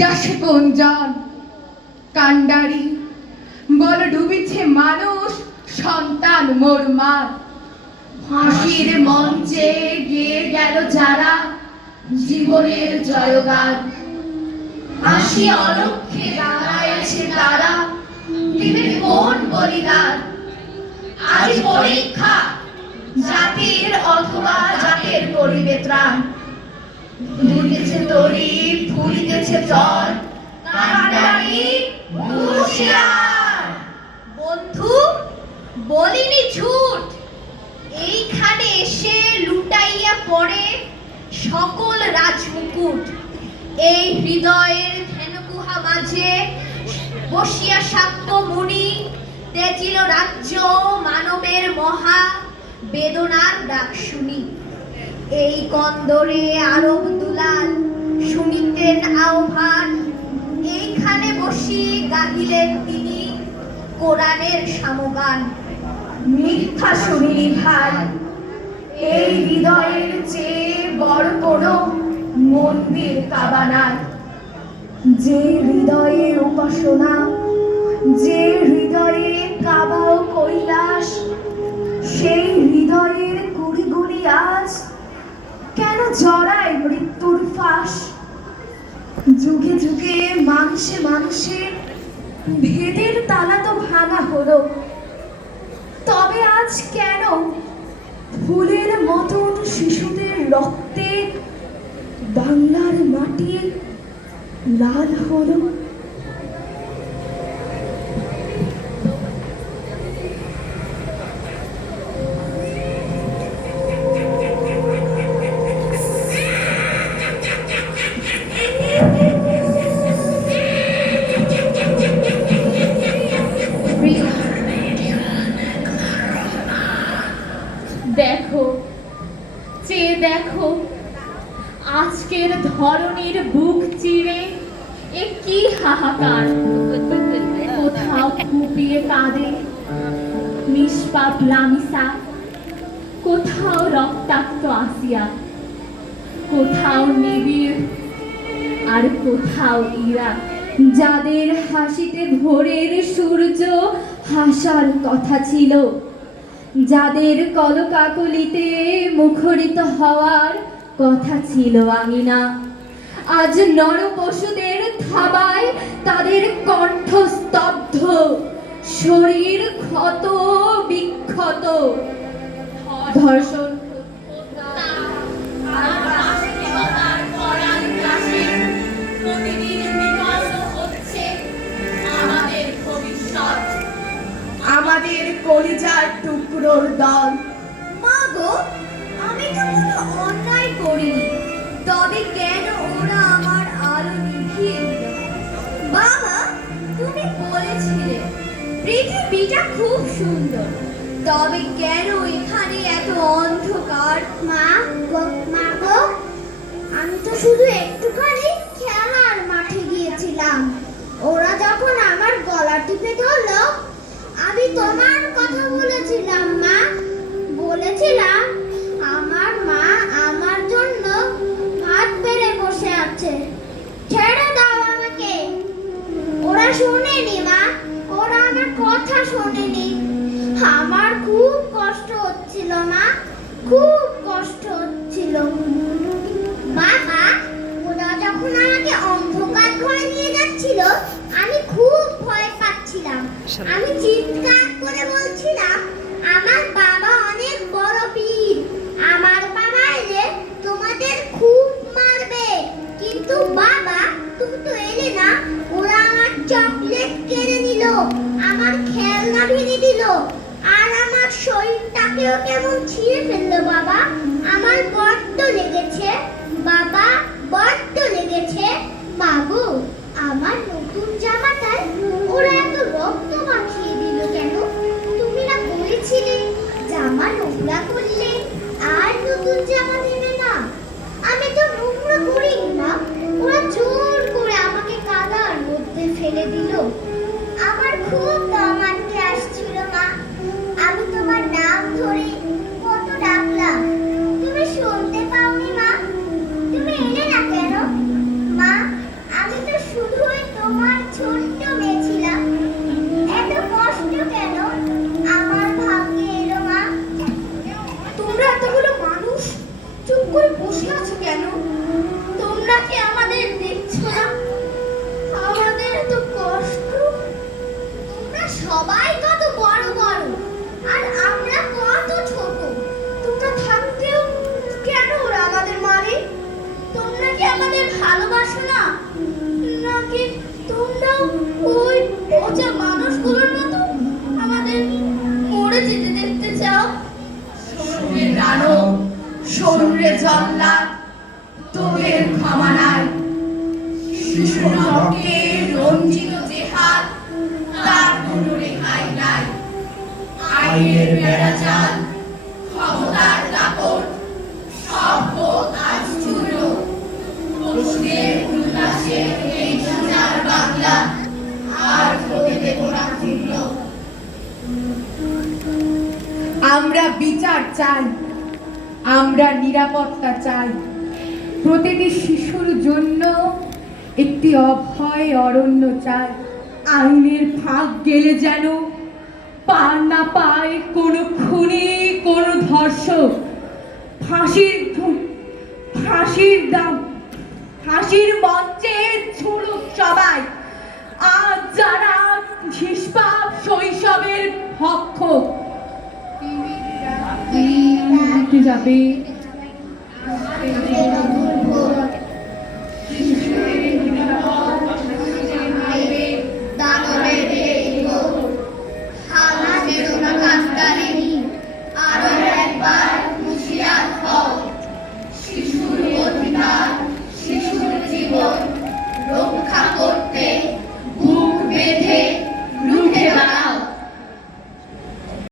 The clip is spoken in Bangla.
উদাসে কোনজন কান্ডারি বল ডুবিছে মানুষ সন্তান মোর মা। হাসির মঞ্চে গেয়ে গেল যারা জীবনের জয়গান, হাসি অলক্ষ্যে দাঁড়াইছে তারা দিবে কোন বলিদান। আজ পরীক্ষা জাতির অথবা জাতের করিবে ত্রাণ, ফুলিতেছে তরি ফুলিতেছে চর কান্ডারি হুঁশিয়ার। বন্ধু বলিনি ঝুট, এইখানে এসে লুটাইয়া পড়ে সকল রাজমুকুট। এই হৃদয়ের ধেনুগুহা মাঝে বসিয়া সাক্ষ্য মুনি তেজিল রাজ্য মানবের মহা বেদনার ডাক শুনি। এই কন্দরে আরব দুলাল শুনিতেন আহ্বান, এইখানে বসি গাহিলেন তিনি কোরআনের সামগান। মিথ্যা শুনিনি ভাই, এই হৃদয়ের চেয়ে বড় কোনো মন্দির কাবানার। যে হৃদয়ে উপাসনা, যে হৃদয়ে কাবা ও কৈলাস, সেই হৃদয়ের কুড়িগুলি আজ কেন জড়ায় মৃত্যুর ফাঁস। যুগে যুগে মানুষে মানুষে ভেদের তালা তো ভাঙা হলো, তবে আজ কেন ফুলের মতন শিশুদের রক্তে বাংলার মাটি লাল হলো। দেখো চেয়ে দেখো আজকের ধরনীর বুক চিরে এ কি হাহাকার। কোথাও ফুপিয়ে কাঁদে নিষ্পাপ লামিসা, কোথাও রক্তাক্ত আসিয়া, কোথাও নিবিড় আর কোথাও ইরা। যাদের হাসিতে ভোরের সূর্য হাসার কথা ছিল, যাদের কলকাকলিতে মুখরিত হওয়ার কথা ছিল আঙিনা, আজ নর পশুদের থাবায় তাদের কণ্ঠ স্তব্ধ, শরীর ক্ষত বিক্ষত। ধর্ষণ আমাদের কলিজার টুকরোর দল। মা গো, আমি তো কোনো অন্যায় করিনি, তবে কেন ওরা আমার আলো নিভিয়ে দিল? বাবা, তুমি বলেছিলে পৃথিবীটা খুব সুন্দর, তবে কেন এখানে এত অন্ধকার? মা গো, আমি তো শুধু একটুখানি খেলার মাঠে গিয়েছিলাম। ওরা যখন আমার গলা টিপে ধরলো, আমি তোমার কথা বলেছিলাম মা, বলেছিলাম আমার মা আমার জন্য ভাত বেড়ে বসে আছে, ছেড়ে দাও আমাকে। ওরা শোনেনি মা, ওরা আমার কথা শোনেনি। আমার খুব কষ্ট হচ্ছিল মা, খুব কষ্ট হচ্ছিল। মা, ওরা যখন আমাকে অন্ধকার ঘরে নিয়ে যাচ্ছিল, আমি খুব ভয় পাচ্ছিলাম। আমি চিৎকার করে বলছিলাম, আমার বাবা অনেক বড় বীর, আমার বাবা এলে তোমাদের খুব মারবে। কিন্তু বাবা, তুমি তো এলে না। ওরা আমার চকলেট কেড়ে নিল, আমার খেলনা ভেঙে দিল, আর আমার শরীরটাকেও কেমন ছিঁড়ে ফেললো। বাবা, আমার বড্ড লেগেছে বাবা, বড্ড লেগেছে। বাবু, আমার নতুন জামাটায় ওরা এত রক্ত মাখিয়ে দিল কেন? তুমি না বলেছিলে জামা নোংরা করলে আর নতুন জামা দেবে না? আমি তো নোংরা করি না, ওরা জোর করে আমাকে কাদার মধ্যে ফেলে দিল। আমার খুব দম আটকে আসছিল মা, আমি তোমার নাম ধরে কত ডাকলাম, তুমি শুনতে পাওনি মা? তুমি এলে না কেন? মা, আমি তো শিশুর রক্তে রঞ্জিত যে হাত, তার কোনো রেহাই নাই। আইনের বেড়াজাল, ক্ষমতার দাপট, সব পথ আজ চূর্ণ। পশুদের উল্লাসে এই সোনার বাংলা আর হতে দেব না ক্ষুণ্ণ। আমরা বিচার চাই, আমরা নিরাপত্তা চাই। প্রতিটি শিশুর জন্য একটি অভয় অরণ্য চাই। আইনের ফাঁক গেলে যেন পার না পায় কোনো খুনি, কোনো ধর্ষক। ফাঁসির মঞ্চে ঝুলুক সবাই, আজ যারা নিষ্পাপ শৈশবের ভক্ষক। যাবে